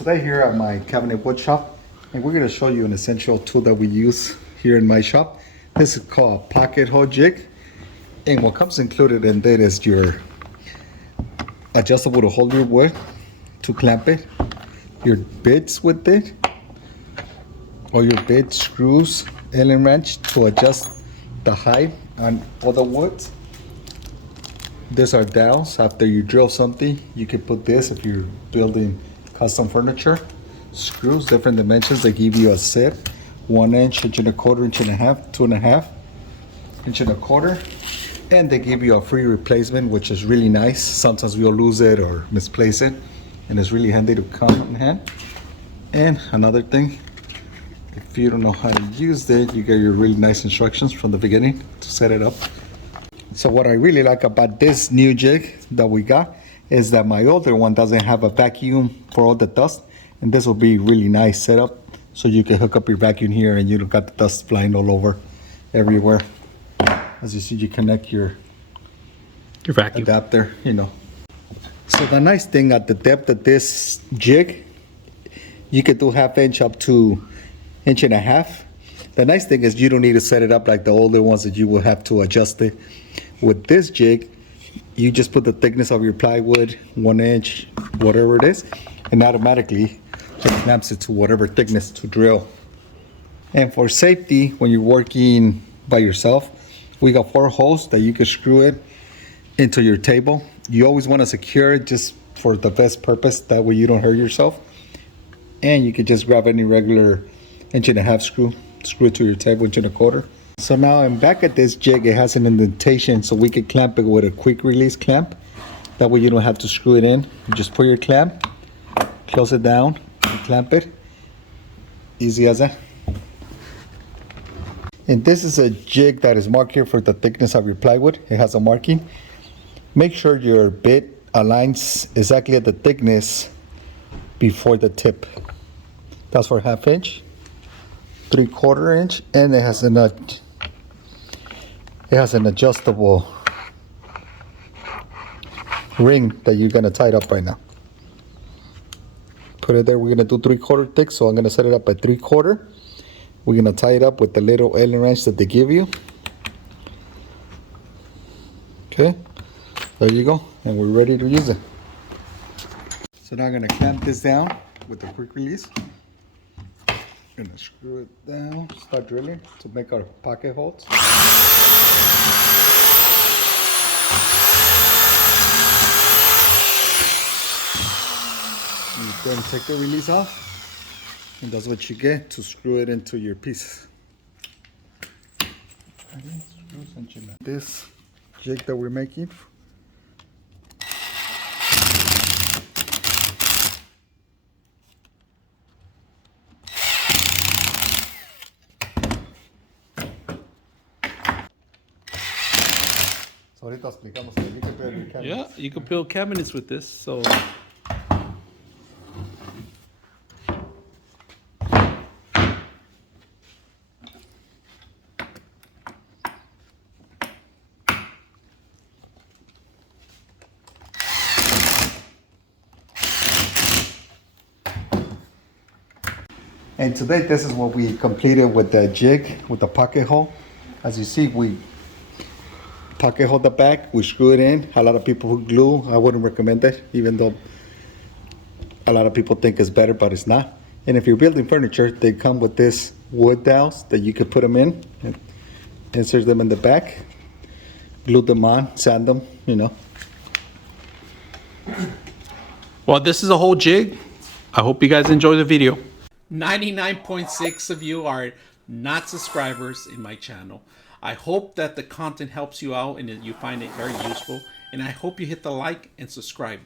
today here at my cabinet wood shop, and we're going to show you an essential tool that we use here in my shop. This is called a pocket hole jig, and what comes included in it is your adjustable to hold your wood, to clamp it, your bits with it, or your bit screws, Allen wrench to adjust the height on other woods. These are dowels. After you drill something, you can put this if you're building custom furniture. Screws, different dimensions. They give you a set: 1 inch, inch and a quarter, inch and a half, 2.5 inch and a quarter, and they give you a free replacement, which is really nice. Sometimes we'll lose it or misplace it, and it's really handy to come in hand. And another thing, if you don't know how to use it, you get your really nice instructions from the beginning to set it up. So what I really like about this new jig that we got is that my older one doesn't have a vacuum for all the dust, and this will be really nice setup, so you can hook up your vacuum here and you don't got the dust flying all over everywhere. As you see, you connect your vacuum adapter, you know. So the nice thing at the depth of this jig, you can do 1/2 inch up to 1.5 inches. The nice thing is you don't need to set it up like the older ones that you will have to adjust it. With this jig, you just put the thickness of your plywood, 1 inch, whatever it is, and automatically it clamps it to whatever thickness to drill. And for safety, when you're working by yourself, we got 4 holes that you can screw it into your table. You always want to secure it just for the best purpose, that way you don't hurt yourself. And you can just grab any regular 1.5 inch screw it to your table, 1.25 inch. So now I'm back at this jig. It has an indentation, so we can clamp it with a quick release clamp. That way you don't have to screw it in. You just put your clamp, close it down, and clamp it. Easy as that. And this is a jig that is marked here for the thickness of your plywood. It has a marking. Make sure your bit aligns exactly at the thickness before the tip. That's for 1/2 inch, 3/4 inch, and it has an adjustable ring that you're gonna tie it up right now. Put it there. We're gonna do 3/4 thick, so I'm gonna set it up at 3/4. We're gonna tie it up with the little Allen wrench that they give you. Okay, there you go, and we're ready to use it. So now I'm gonna clamp this down with the quick release. Gonna screw it down, start drilling to make our pocket holes. And then take the release off, and that's what you get to screw it into your piece. This jig that we're making, Yeah, you can build cabinets with this. So and today this is what we completed with the jig, with the pocket hole. As you see, we pocket hole the back, we screw it in. A lot of people who glue, I wouldn't recommend it, even though a lot of people think it's better, but it's not. And if you're building furniture, they come with this wood dowels that you can put them in, and insert them in the back, glue them on, sand them, you know. well, this is a whole jig. I hope you guys enjoy the video. 99.6 of you are not subscribers in my channel. I hope that the content helps you out and that you find it very useful. And I hope you hit the like and subscribe.